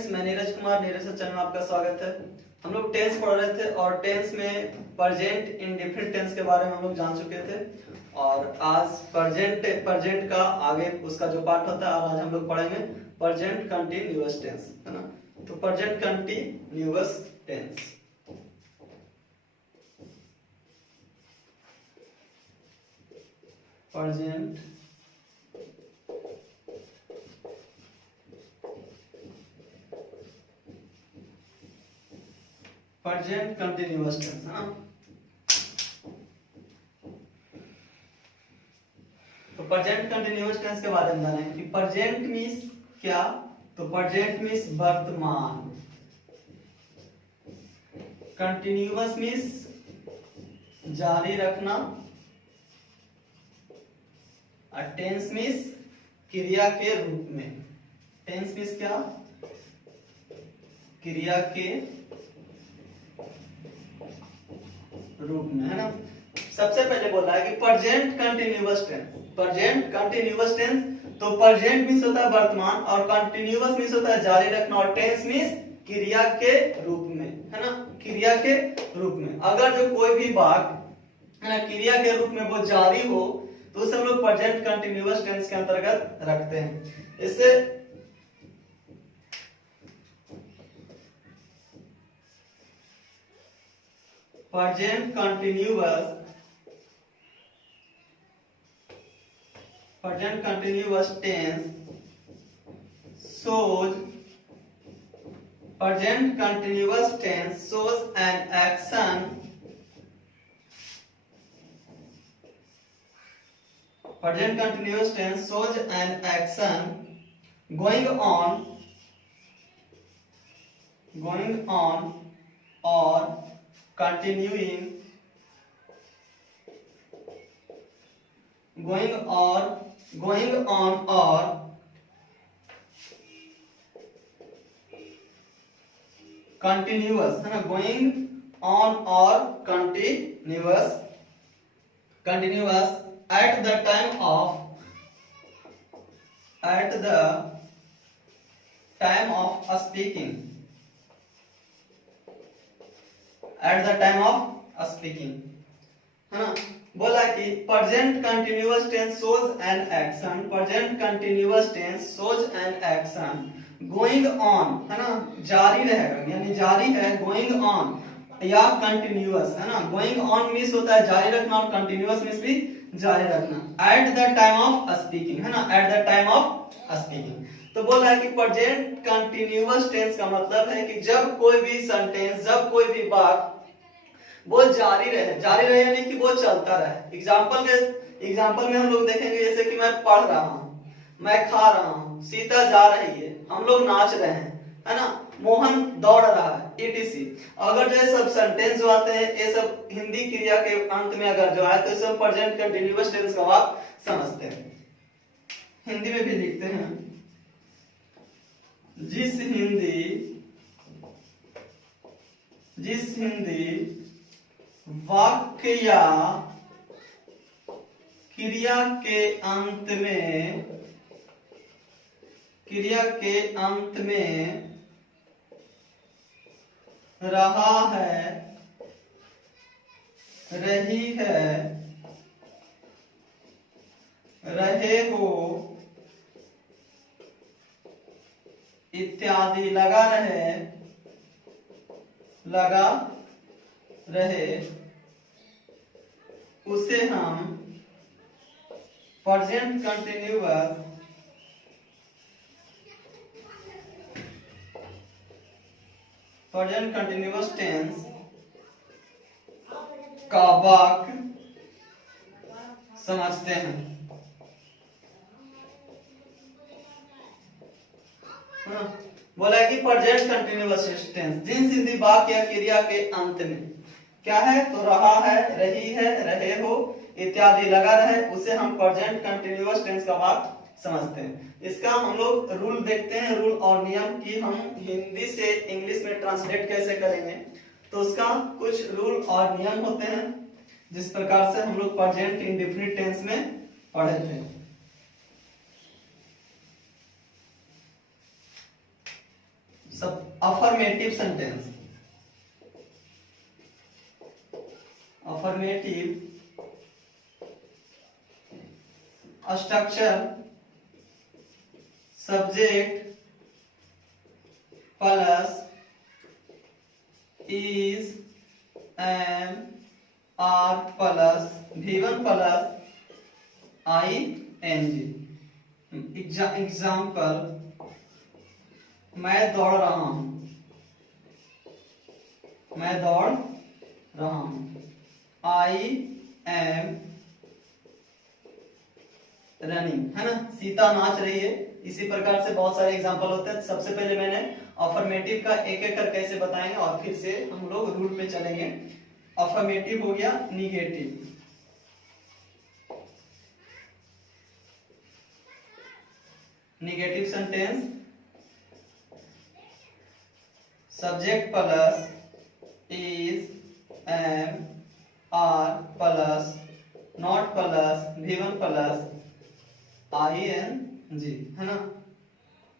Friends, मैं Neeraj Kumar, Neeraj channel में आपका स्वागत है। हम लोग टेंस पढ़ रहे थे और टेंस में प्रेजेंट इंडेफिनिट टेंस के बारे में हम लोग जान चुके थे और आज प्रेजेंट का आगे उसका जो पार्ट होता है और आज हम लोग पढ़ेंगे प्रेजेंट कंटिन्यूअस टेंस, है ना। तो present continuous tense, present present continuous tense, है ना। तो प्रेजेंट कंटिन्यूअस टेंस के बारे में जानेंगे कि प्रेजेंट मींस क्या। तो प्रेजेंट मींस वर्तमान, कंटिन्यूअस मींस जारी रखना, और टेंस मींस क्रिया के रूप में। टेंस मींस क्या, क्रिया के रूप में, है ना। सबसे पहले बोला है कि present continuous tense, present continuous tense. तो प्रेजेंट मींस होता है वर्तमान और कंटिन्यूअस मींस होता है जारी रखना और टेंस मींस क्रिया के रूप में, है ना। क्रिया के रूप में अगर जो कोई भी वाक्य, है ना, क्रिया के रूप में वो जारी हो तो उसे हम लोग प्रेजेंट कंटिन्यूअस टेंस के अंतर्गत रखते हैं। इससे present continuous tense shows present continuous tense shows an action, present continuous tense shows an action going on or continuing, going on or continuous, है ना। going on or continuous at the time of speaking, at the time of speaking, है ना। बोला कि present continuous tense shows an action, present continuous tense shows an action going on, है ना, जारी रहेगा, यानी जारी है, गोइंग ऑन या कंटिन्यूअस, है ना। गोइंग ऑन मींस होता है जारी रखना और कंटिन्यूअस मींस भी जारी रखना। At the time of speaking, है ना, at the time of speaking. तो बोल रहा है कि प्रेजेंट कंटिन्यूअस टेंस का मतलब है कि जब कोई भी सेंटेंस, जब कोई भी बात वो जारी रहे यानी कि वो चलता रहे। एग्जांपल में हम लोग देखेंगे जैसे कि मैं पढ़ रहा हूँ, मैं खा रहा हूँ, सीता जा रही है, हम लोग नाच रहे हैं, है ना, मोहन दौड़ रहा है, etc। अगर जो सब सेंटेंस जो आते हैं ये सब हिंदी क्रिया के अंत में अगर जो आए तो इसे हम प्रेजेंट कंटिन्यूअस टेंस का आप समझते हैं। हिंदी में भी लिखते हैं, जिस हिंदी वाक्य या क्रिया के अंत में रहा है, रही है, रहे हो इत्यादि, लगा रहे उसे हम प्रेजेंट कंटिन्यूअस टेंस का वाक्य समझते हैं। बोला कि प्रेजेंट कंटिन्यूअस टेंस जिस हिंदी वाक्य या क्रिया के अंत में क्या है, तो रहा है, रही है, रहे हो इत्यादि लगा रहे उसे हम प्रेजेंट कंटिन्यूअस टेंस का वाक्य समझते हैं। इसका हम लोग रूल देखते हैं, रूल और नियम कि हम हिंदी से इंग्लिश में ट्रांसलेट कैसे करेंगे। तो उसका कुछ रूल और नियम होते हैं जिस प्रकार से हम लोग प्रेजेंट इंडेफिनिट टेंस में पढ़े थे। affirmative sentence. Affirmative structure subject plus is, am, are plus V1 plus ing. Example, मैं दौड़ रहा हूं, मैं दौड़ रहा हूं, आई एम रनिंग, है ना। सीता नाच रही है। इसी प्रकार से बहुत सारे एग्जांपल होते हैं। सबसे पहले मैंने अफर्मेटिव का एक एक करके कैसे बताएंगे और फिर से हम लोग रूल पे चलेंगे। अफर्मेटिव हो गया, negative, negative sentence subject plus is, am, are plus not plus V1 plus ing, है ना।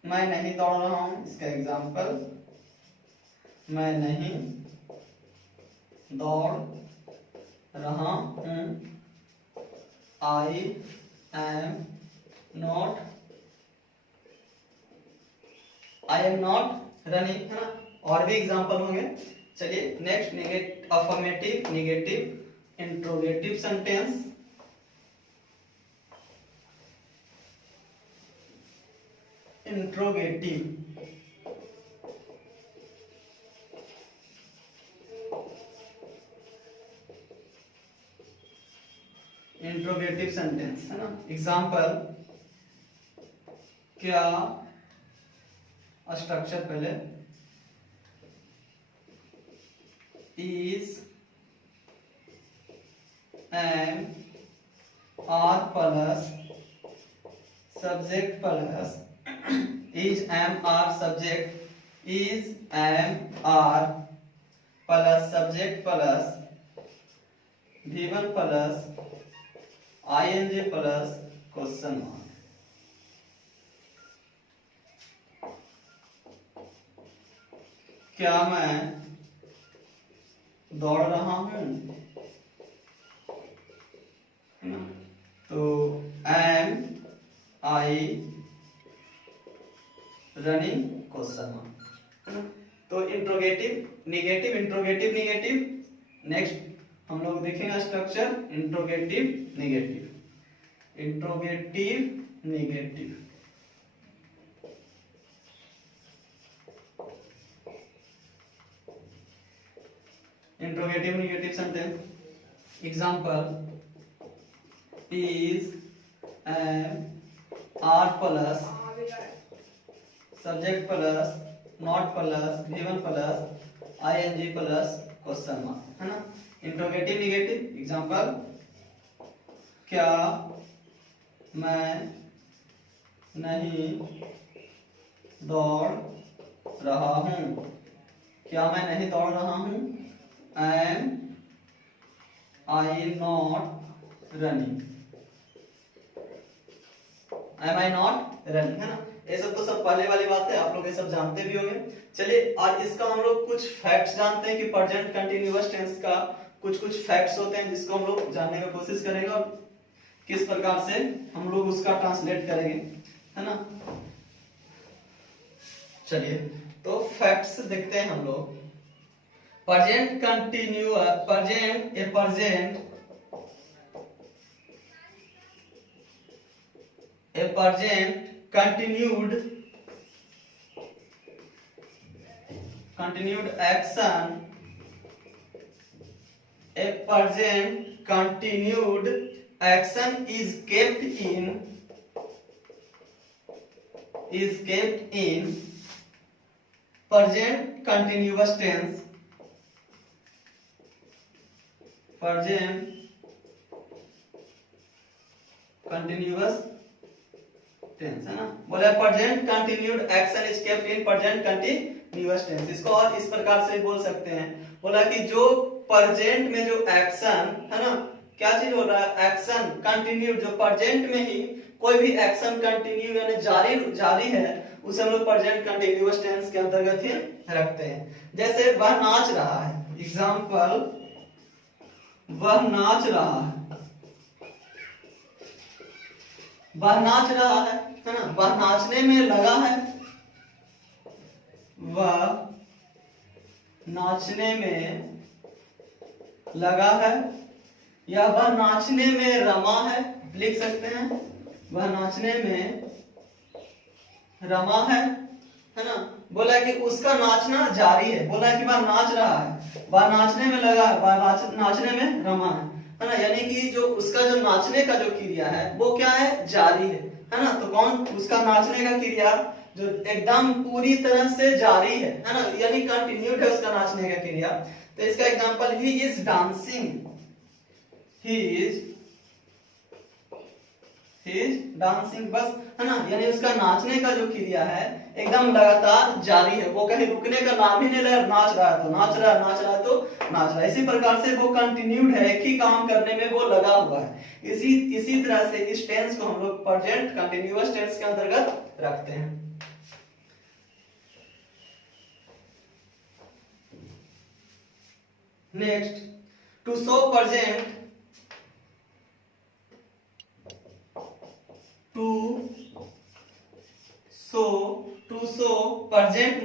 मैं नहीं दौड़ रहा हूं, इसका एग्जांपल, मैं नहीं दौड़ रहा हूं, आई एम नॉट रनिंग, है ना। और भी एग्जांपल होंगे। चलिए next, affirmative negative interrogative sentence, interrogative, interrogative sentence, है ना। एग्जांपल, क्या, स्ट्रक्चर पहले, is, am, are plus subject plus is, am, are subject, is, am, are plus subject plus V1 plus ing plus question mark. क्या मैं दौड़ रहा हूं, तो am I running question mark. तो interrogative negative, interrogative negative. Next हम लोग देखेंगे structure, interrogative negative, interrogative negative, interrogative negative sentence. Example, is, am, are plus subject plus not plus V1 plus ing plus question mark, है ना। Interrogative negative. Example, क्या मैं नहीं दौड़ रहा हूं, क्या मैं नहीं दौड़ रहा हूं, am I not running, am I not running, है ना। ये सब तो सब पहले वाली बात है, आप लोग ये सब जानते भी होंगे। चलिए आज इसका हम लोग कुछ फैक्ट्स जानते हैं कि प्रेजेंट कंटिन्यूअस टेंस का कुछ फैक्ट्स होते हैं जिसको हम लोग जानने की कोशिश करेंगे और किस प्रकार से हम लोग उसका ट्रांसलेट करेंगे, है ना। चलिए तो फैक्ट्स देखते हैं हम लोग। Present continuous, a present continued action, a present continued action is kept in present continuous tense, present continuous tense, है ना। बोला present continued action is kept in present continuous tense. इसको और इस प्रकार से बोल सकते हैं, बोला कि जो प्रेजेंट में जो एक्शन है ना, क्या चीज हो रहा है, एक्शन कंटिन्यूड, जो प्रेजेंट में ही कोई भी एक्शन कंटिन्यू यानी जारी है, उसे हम लोग प्रेजेंट कंटिन्यूअस टेंस के अंतर्गत ही रखते हैं। जैसे वह नाच रहा है, एग्जाम्पल, वह नाच रहा है, वह नाच रहा है ना, वह नाचने में लगा है, वह नाचने में लगा है, या वह नाचने में रमा है, लिख सकते हैं, वह नाचने में रमा है ना। बोला कि उसका नाचना जारी है, बोला कि वह नाच रहा है, वह नाचने में लगा है, वह नाचने में रमा है ना। यानी कि जो उसका जो नाचने का जो क्रिया है वो क्या है, जारी है ना। तो कौन, उसका नाचने का क्रिया जो एकदम पूरी तरह से जारी है ना, यानी कंटिन्यूड है उसका नाचने का क्रिया। तो इसका example, he is dancing, he is dancing, बस है ना। यानी उसका नाचने का जो क्रिया है एकदम लगातार जारी है, वो कहीं रुकने का नाम ही नहीं ले रहा, नाच रहा है तो नाच रहा है, नाच रहा है तो नाच रहा है। इसी प्रकार से वो कंटिन्यूड है, एक ही काम करने में वो लगा हुआ है। इसी तरह से इस टेंस को हम लोग प्रेजेंट कंटिन्यूअस टेंस के अंतर्गत रखते हैं। Next, to show present, to show present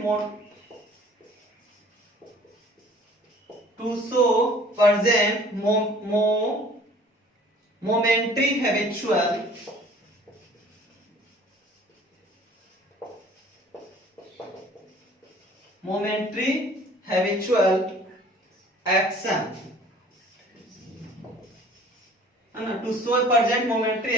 momentary habitual action है ना। To show present momentary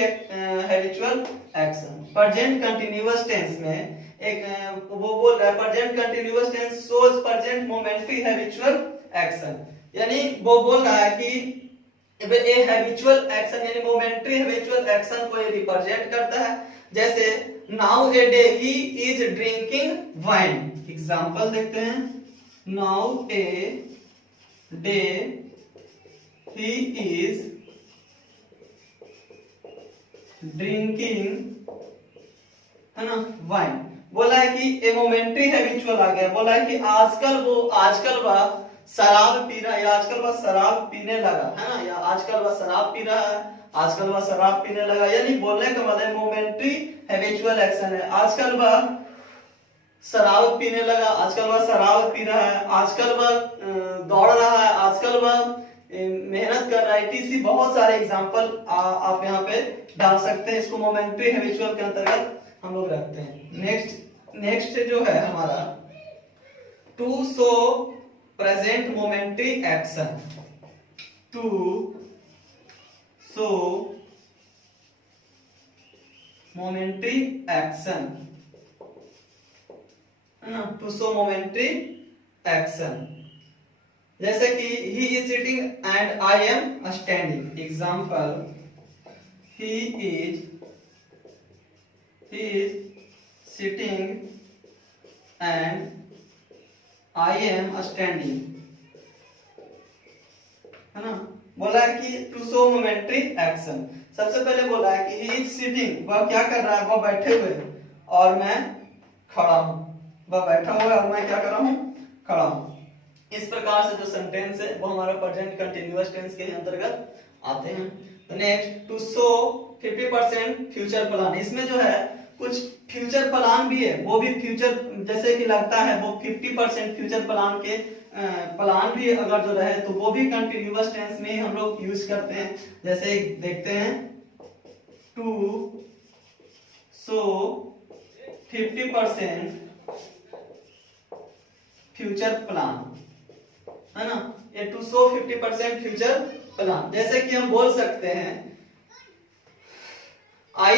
habitual action, present continuous tense में एक वो बोल रहा है, present continuous tense shows present momentary habitual action, यानी वो बोल रहा है कि ए हैबिचुअल एक्शन यानी मोमेंट्री हैबिचुअल एक्शन को ये रिप्रेजेंट करता है। जैसे now a day he is drinking wine, example देखते हैं, now a day he is drinking है ना वाइन। बोला है कि ए मोमेंट्री हैबिचुअल आ गया, बोला है कि आजकल वह शराब पी रहा है, या आजकल वह शराब पीने लगा है ना, या आजकल वह शराब पी रहा है, आजकल वह शराब पीने लगा। यानी बोलने का मतलब मोमेंट्री हैबिचुअल एक्शन है, आजकल वह शराब पीने लगा, आजकल वह शराब पी रहा है, आजकल वह दौड़ रहा है, आजकल वह मेहनत कर रहा है। इसी बहुत सारे एग्जांपल आप यहाँ पे डाल सकते हैं, इसको मोमेंट्री हैबिचुअल के अंतर्गत हम लोग रखते हैं। नेक्स्ट जो है हमारा, to show present momentary action, to show momentary action है ना, टू शो मोमेंट्री एक्शन। जैसे कि he is sitting and I am standing, example, he is sitting and I am standing है ना। बोला है कि टू शो मोमेंट्री एक्शन, सबसे पहले बोला है कि he is sitting, वह क्या कर रहा है, वह बैठे हुए और मैं खड़ा हूं, वह बैठा हुआ है और मैं क्या कर रहा हूं, खड़ा हूं। इस प्रकार से जो सेंटेंस है वो हमारा प्रेजेंट कंटिन्यूअस टेंस के अंतर्गत आते हैं। तो next, to show 50% future plan, इसमें जो है कुछ फ्यूचर प्लान भी है, वो भी फ्यूचर जैसे कि लगता है वो 50% फ्यूचर प्लान के प्लान भी अगर जो रहे तो वो भी कंटिन्यूअस टेंस में ही हम लोग यूज करते हैं। जैसे देखते हैं, टू शो 50% फ्यूचर प्लान है ना, ये टू शो 50% फ्यूचर प्लान। जैसे कि हम बोल सकते हैं, I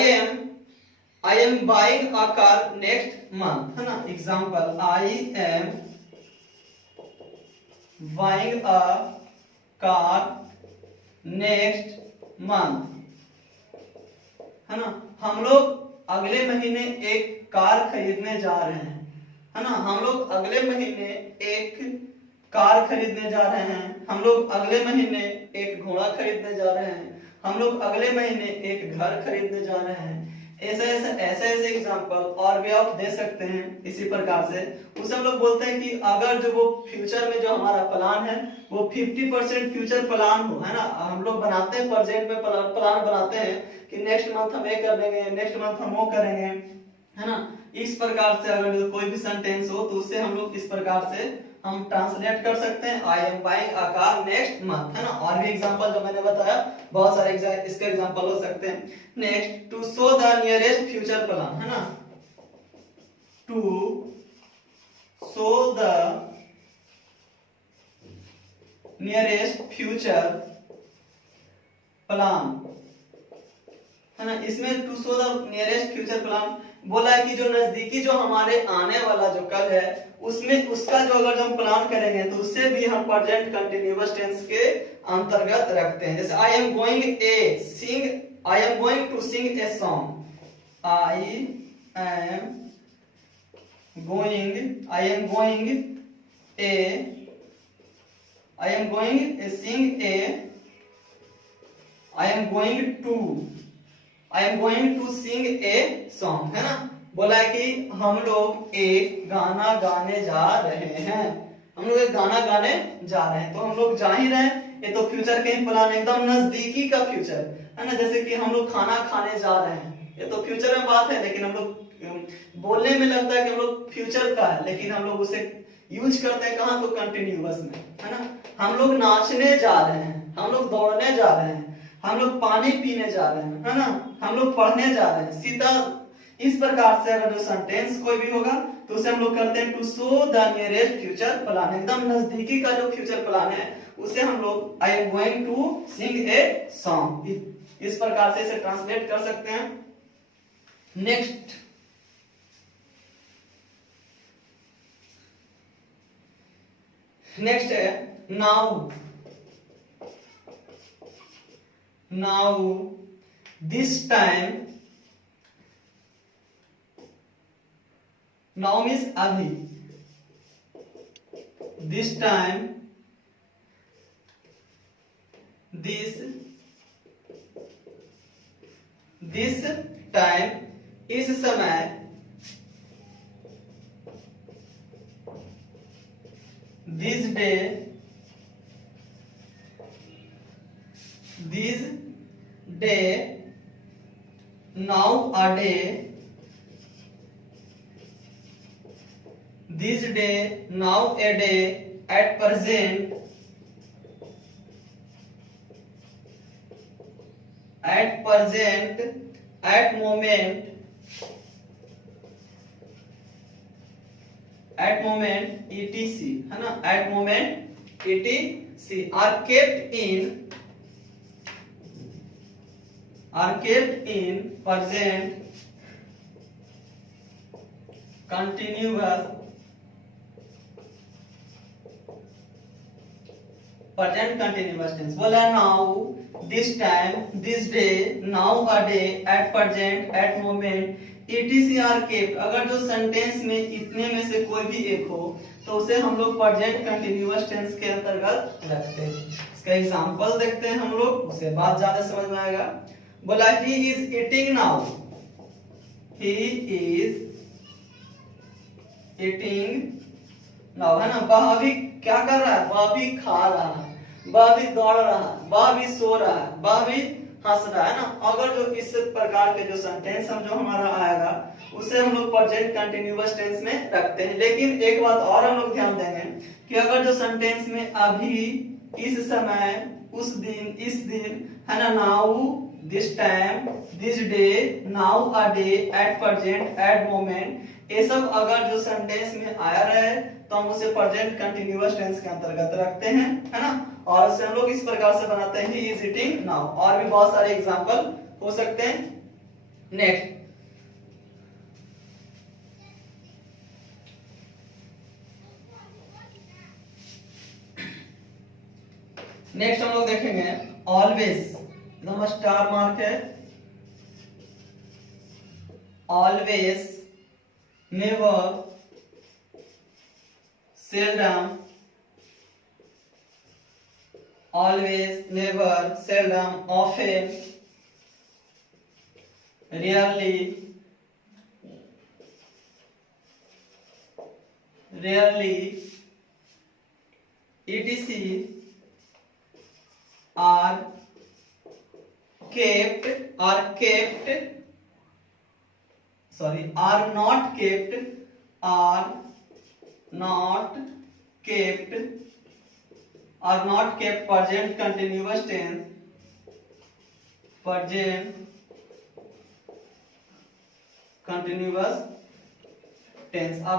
am buying a car next month है ना, example, I am buying a car next month है ना। हम लोग अगले महीने एक कार खरीदने जा रहे हैं है ना, हम लोग अगले महीने एक कार खरीदने जा रहे हैं, हम लोग अगले महीने एक घोड़ा खरीदने जा रहे हैं, हम लोग अगले महीने एक घर खरीदने जा रहे हैं। ऐसे ऐसे ऐसे ऐसे एग्जांपल और भी आप दे सकते हैं इसी प्रकार से। उसे हम लोग बोलते हैं कि अगर जो वो फ्यूचर में जो हमारा प्लान है वो 50% फ्यूचर प्लान हो, है ना। हम लोग बनाते हैं प्रेजेंट में प्लान बनाते हैं कि नेक्स्ट मंथ हम ये कर देंगे, नेक्स्ट मंथ हम वो करेंगे, है ना। इस प्रकार से अगर जो कोई भी सेंटेंस हो तो उससे हम लोग इस प्रकार से हम ट्रांसलेट कर सकते हैं, I am buying a car next month, है ना। और भी एग्जांपल जो मैंने बताया बहुत सारे इसके एग्जांपल हो सकते हैं। Next, to show the nearest future plan, है ना। To show the nearest future plan, है ना। इसमें to show the nearest future plan बोला है कि जो नजदीकी जो हमारे आने वाला जो कल है उसमें उसका जो अगर हम प्लान करेंगे तो उससे भी हम प्रेजेंट कंटिन्यूअस टेंस के अंतर्गत रखते हैं। जैसे I am going to sing a song, I am going to sing a song, है ना। बोला है कि हम लोग एक गाना गाने जा रहे हैं, हम लोग एक गाना गाने जा रहे हैं, तो हम लोग जा ही रहे हैं, ये तो फ्यूचर के ही प्लान एकदम नजदीकी का फ्यूचर, है ना। जैसे कि हम लोग खाना खाने जा रहे हैं, ये तो फ्यूचर में बात है, लेकिन हम लोग बोलने में लगता है कि हम लोग फ्यूचर का है, लेकिन हम लोग उसे यूज करते हैं कहाँ, तो कंटिन्यूअस में, है ना। हम लोग नाचने जा रहे हैं, हम लोग दौड़ने जा रहे हैं, हम लोग पानी पीने जा रहे हैं, है ना, हम लोग पढ़ने जा रहे हैं, सीधा इस प्रकार से अगर जो सेंटेंस कोई भी होगा तो उसे हम लोग करते हैं to show the nearest future plan, एकदम नजदीकी का जो फ्यूचर प्लान है उसे हम लोग I am going to sing a song, इस प्रकार से इसे ट्रांसलेट कर सकते हैं। नेक्स्ट, है now, this time, now means अभी, दिस टाइम, दिस टाइम, इस समय, this day, now a day, this day, now a day, at present, at moment, etc, है ना, at moment etc are kept in present continuous tense. बोला now, this time, this day, now a day, at present, at moment, etc are kept. अगर जो sentence में इतने में से कोई भी एक हो तो उसे हम लोग प्रेजेंट कंटिन्यूअस टेंस के अंतर्गत रखते हैं। इसका एग्जांपल देखते हैं हम लोग, उससे बात ज्यादा समझ में आएगा। बोला he is eating now, he is eating now, है ना। वह अभी क्या कर रहा है, वह अभी खा रहा है, वह अभी दौड़ रहा है, वह अभी सो रहा है, वह अभी हंस रहा है ना। अगर जो इस प्रकार के जो सेंटेंस हम जो हमारा आएगा उसे हम लोग प्रेजेंट कंटिन्यूअस टेंस में रखते हैं। लेकिन एक बात और हम लोग ध्यान देंगे कि अगर जो सेंटेंस में अभी, इस समय, उस दिन, इस दिन, है ना, now, this time, this day, now a day, at present, at moment, ये सब अगर जो सेंटेंस में आया रहे तो हम उसे प्रेजेंट कंटिन्यूअस टेंस के अंतर्गत रखते हैं, है ना। और उसे हम लोग इस प्रकार से बनाते हैं, ही इज ईटिंग नाउ। और भी बहुत सारे एग्जांपल हो सकते हैं। नेक्स्ट, हम लोग देखेंगे ऑलवेज, एकदम स्टार मार्क है, always, never, seldom, always, never, seldom, often, rarely etc are kept are not kept present continuous tense are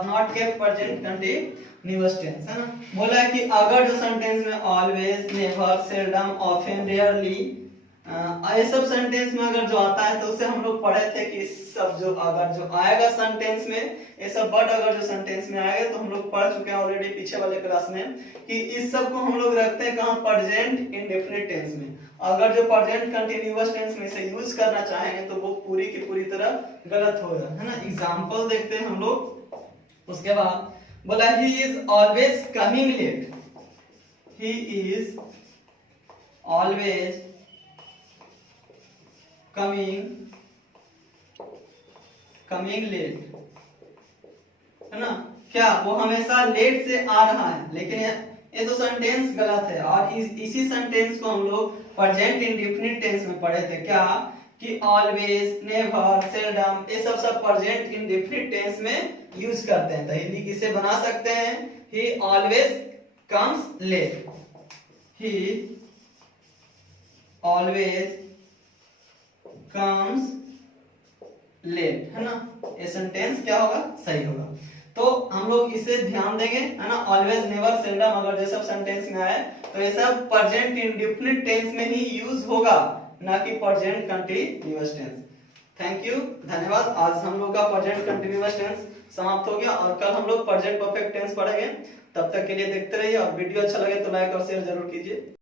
not kept present continuous tense है ना। बोला है कि अगर जो सेंटेंस में always, never, seldom, often, rarely ये सब सेंटेंस में अगर जो आता है तो उससे हम लोग पढ़े थे कि सब जो अगर जो आएगा सेंटेंस में, ये सब वर्ड अगर जो सेंटेंस में आएगा तो हम लोग पढ़ चुके हैं ऑलरेडी पीछे वाले क्लास में कि इस सब को हम लोग रखते हैं कहां, प्रेजेंट इंडेफिनिट टेंस में। अगर जो प्रेजेंट कंटिन्यूअस टेंस में से यूज करना चाहेंगे तो वो पूरी की पूरी तरह गलत होगा, है ना। एग्जांपल देखते हैं हम लोग। उसके बाद बोला he is always coming late, he is always coming late, है ना। क्या वो हमेशा लेट से आ रहा है, लेकिन ये तो सेंटेंस गलत है। और इसी सेंटेंस को हम लोग प्रेजेंट इंडेफिनिट टेंस में पढ़े थे क्या, कि ऑलवेज, नेवर, सेल्डम ये सब प्रेजेंट इंडेफिनिट टेंस में यूज करते हैं। तो हिंदी किसे बना सकते हैं, he always comes late, he always comes late, है ना। ये सेंटेंस क्या होगा, सही होगा। तो हम लोग इसे ध्यान देंगे, है ना। ऑलवेज, नेवर, सेल्डम अगर ये सब सेंटेंस में आए तो ये सब प्रेजेंट इंडेफिनिट टेंस में ही यूज होगा, ना कि present continuous tense. Thank you, धन्यवाद। आज हम लोग का प्रेजेंट कंटिन्यूअस टेंस समाप्त हो गया और कल हम लोग प्रेजेंट परफेक्ट टेंस पढ़ेंगे। तब तक के लिए देखते रहिए और वीडियो अच्छा लगे तो लाइक और शेयर जरूर कीजिए।